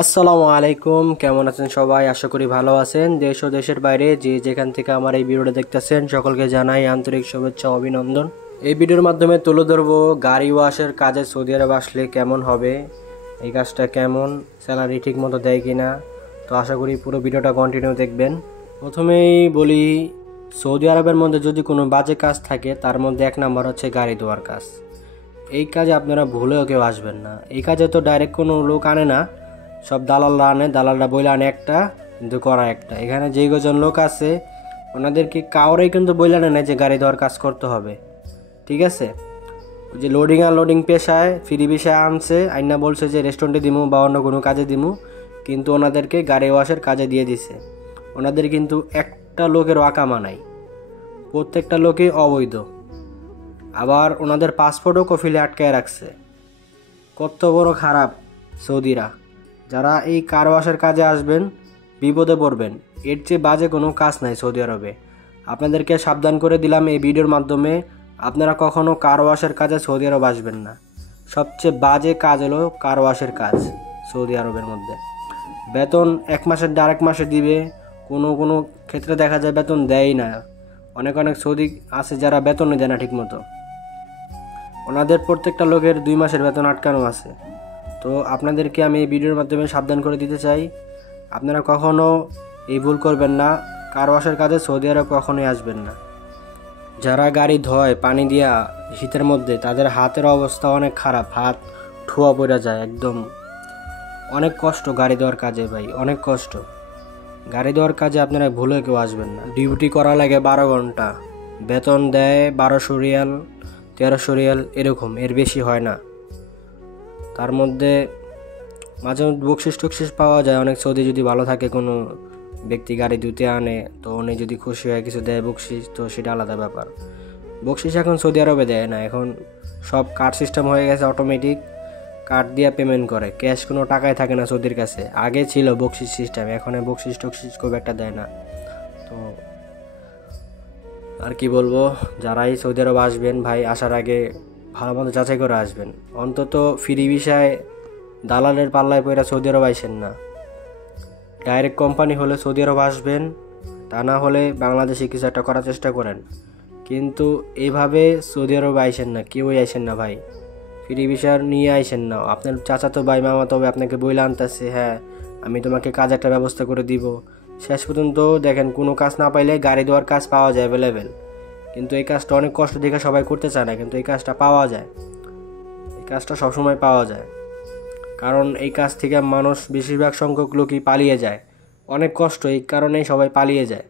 আসসালামু আলাইকুম, কেমন আছেন সবাই? আশা করি ভালো আছেন। দেশ ও দেশের বাইরে যে যেখান থেকে আমার এই ভিডিওটা দেখতেছেন সকলকে জানাই আন্তরিক শুভেচ্ছা ও অভিনন্দন। এই ভিডিওর মাধ্যমে তুলে ধরবো গাড়ি ওয়াশের কাজে সৌদি আরব আসলে কেমন হবে, এই কাজটা কেমন, স্যালারি ঠিক মতো দেয় কিনা। তো আশা করি পুরো ভিডিওটা কন্টিনিউ দেখবেন। প্রথমেই বলি, সৌদি আরবের মধ্যে যদি কোনো বাজে কাজ থাকে তার মধ্যে এক নাম্বার হচ্ছে গাড়ি ধোয়ার কাজ। এই কাজে আপনারা ভুলেও কেউ আসবেন না। এই কাজে তো ডাইরেক্ট কোনো লোক আনে না, সব দালালরা আনে। দালালরা বইলে আনে একটা, কিন্তু করা একটা। এখানে যেই কজন লোক আছে ওনাদেরকে কাউরেই কিন্তু বইলে আনে না যে গাড়ি ধোয়ার কাজ করতে হবে, ঠিক আছে? ওই যে লোডিং আনলোডিং পেশায় ফ্রি বিষয়ে আনছে, আইনা বলছে যে রেস্টুরেন্টে দিমু বা অন্য কোনো কাজে দিমু, কিন্তু ওনাদেরকে গাড়ি ওয়াশের কাজে দিয়ে দিছে। ওনাদের কিন্তু একটা লোকের ওয়াকামা নাই, প্রত্যেকটা লোকই অবৈধ। আবার ওনাদের পাসপোর্টও কফিলে আটকায় রাখছে। কত বড় খারাপ সৌদিরা! যারা এই কার ওয়াশের কাজে আসবেন বিপদে পড়বেন। এর চেয়ে বাজে কোনো কাজ নাই সৌদি আরবে। আপনাদেরকে সাবধান করে দিলাম এই ভিডিওর মাধ্যমে, আপনারা কখনো কার ওয়াশের কাজে সৌদি আরব আসবেন না। সবচেয়ে বাজে কাজ হলো কার ওয়াশের কাজ সৌদি আরবের মধ্যে। বেতন এক মাসের আরেক মাসে দিবে, কোনো কোনো ক্ষেত্রে দেখা যায় বেতন দেয়ই না। অনেক অনেক সৌদি আছে যারা বেতনই দেয় না ঠিক মতো। ওনাদের প্রত্যেকটা লোকের 2 মাসের বেতন আটকানো আছে। তো আপনাদেরকে আমি এই ভিডিওর মাধ্যমে সাবধান করে দিতে চাই, আপনারা কখনো এই ভুল করবেন না। কার ওয়াশের কাজে সৌদি আরব কখনোই আসবেন না। যারা গাড়ি ধোয় পানি দিয়া শীতের মধ্যে, তাদের হাতের অবস্থা অনেক খারাপ, হাত ঠুয়া পড়ে যায় একদম। অনেক কষ্ট গাড়ি ধোয়ার কাজে ভাই, অনেক কষ্ট। গাড়ি ধোয়ার কাজে আপনারা ভুলে কেউ আসবেন না। ডিউটি করা লাগে 12 ঘন্টা, বেতন দেয় 1200 রিয়াল 1300 রিয়াল এরকম, এর বেশি হয় না। তার মধ্যে মাঝে মধ্যে বকশিস টকশিস পাওয়া যায়। অনেক সৌদি যদি ভালো থাকে, কোনো ব্যক্তি গাড়ি ধুতে আনে, তো উনি যদি খুশি হয় কিছু দেয় বকশিস, তো সেটা আলাদা ব্যাপার। বকশিস এখন সৌদি আরবে দেয় না, এখন সব কার্ড সিস্টেম হয়ে গেছে, অটোমেটিক কার্ড দিয়ে পেমেন্ট করে, ক্যাশ কোনো টাকাই থাকে না সৌদির কাছে। আগে ছিল বকশিস সিস্টেম, এখন বকশিস টকশিস খুব একটা দেয় না। তো আর কি বলবো, যারাই সৌদি আরব আসবেন ভাই, আসার আগে ভালো মতো যাচাই করে আসবেন। অন্তত ফ্রি ভিসায় দালালের পাল্লায় পড়ে সৌদি আরব আইসেন না। ডাইরেক্ট কোম্পানি হলে সৌদি আরব আসবেন, তা না হলে বাংলাদেশে কিছু একটা করার চেষ্টা করেন। কিন্তু এইভাবে সৌদি আরব আইসেন না, কেউই আইসেন না ভাই। ফ্রি ভিসা নিয়ে আইসেন না। আপনার চাচাতো ভাই মামা তবে আপনাকে বইলে আনতেছে, হ্যাঁ আমি তোমাকে কাজ একটা ব্যবস্থা করে দিব। শেষ পর্যন্ত দেখেন কোনো কাজ না পাইলে গাড়ি দেওয়ার কাজ পাওয়া যায় অ্যাভেলেবেল, কিন্তু এই কাজটা অনেক কষ্ট দেখে সবাই করতে চায় না, কিন্তু এই কাজটা পাওয়া যায়। এই কাজটা সবসময় পাওয়া যায়, কারণ এই কাজ থেকে মানুষ বেশিরভাগ সংখ্যক লোকই পালিয়ে যায়। অনেক কষ্ট, এই কারণেই সবাই পালিয়ে যায়,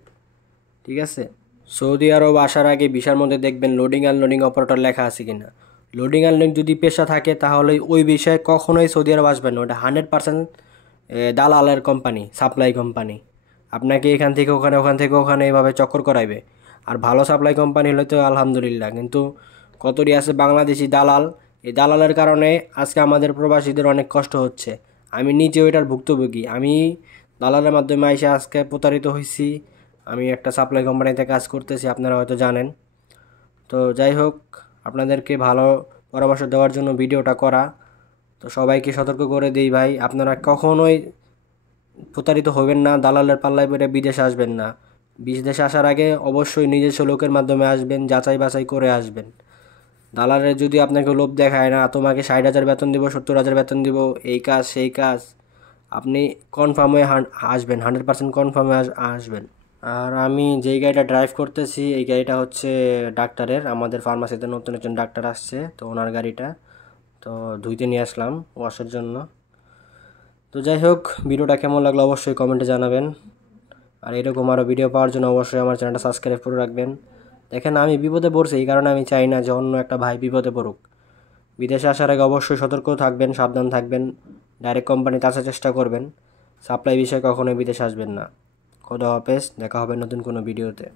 ঠিক আছে? সৌদি আরব আসার আগে ভিসার মধ্যে দেখবেন লোডিং আনলোডিং অপারেটর লেখা আছে কিনা। লোডিং আনলোডিং যদি পেশা থাকে তাহলে ওই বিষয়ে কখনোই সৌদি আরব আসবেন না। ওটা 100% দালালের কোম্পানি, সাপ্লাই কোম্পানি। আপনাকে এখান থেকে ওখানে, ওখান থেকে ওখানে এভাবে চক্কর করাইবে। আর ভালো সাপ্লাই কোম্পানি হলে তো আলহামদুলিল্লাহ, কিন্তু কতটি আছে বাংলাদেশি দালাল। এই দালালের কারণে আজকে আমাদের প্রবাসীদের অনেক কষ্ট হচ্ছে। আমি নিজেও এটার ভুক্তভোগী। আমি দালালের মাধ্যমে এসে আজকে প্রতারিত হয়েছি। আমি একটা সাপ্লাই কোম্পানিতে কাজ করতেছি, আপনারা হয়তো জানেন। তো যাই হোক, আপনাদেরকে ভালো পরামর্শ দেওয়ার জন্য ভিডিওটা করা। তো সবাইকে সতর্ক করে দিই ভাই, আপনারা কখনোই প্রতারিত হবেন না, দালালের পাল্লায় পড়ে বিদেশে আসবেন না। বিদেশে আসার আগে অবশ্যই নিজস্ব লোকের মাধ্যমে আসবেন, যাচাই বাছাই করে আসবেন। দালালের যদি আপনাকে লোভ দেখায় না, তোমাকে 60,000 বেতন দিব, 70,000 বেতন দিব, এই কাজ সেই কাজ, আপনি কনফার্ম হয়ে আসবেন, 100% কনফার্ম হয়ে আসবেন। আর আমি যেই গাড়িটা ড্রাইভ করতেছি এই গাড়িটা হচ্ছে ডাক্তারের, আমাদের ফার্মাসিতে নতুন একজন ডাক্তার আসছে, তো ওনার গাড়িটা তো ধুইতে নিয়ে আসলাম ওয়াশের জন্য। তো যাই হোক, ভিডিওটা কেমন লাগলো অবশ্যই কমেন্টে জানাবেন। আর এরকম আরও ভিডিও পাওয়ার জন্য অবশ্যই আমার চ্যানেলটা সাবস্ক্রাইব করে রাখবেন। দেখেন আমি বিপদে পড়ছি, এই কারণে আমি চাই না যে অন্য একটা ভাই বিপদে পড়ুক। বিদেশে আসার আগে অবশ্যই সতর্ক থাকবেন, সাবধান থাকবেন, ডাইরেক্ট কোম্পানিতে আসার চেষ্টা করবেন। সাপ্লাই বিষয়ে কখনোই বিদেশে আসবেন না। খোদা হাফেজ, দেখা হবে নতুন কোনো ভিডিওতে।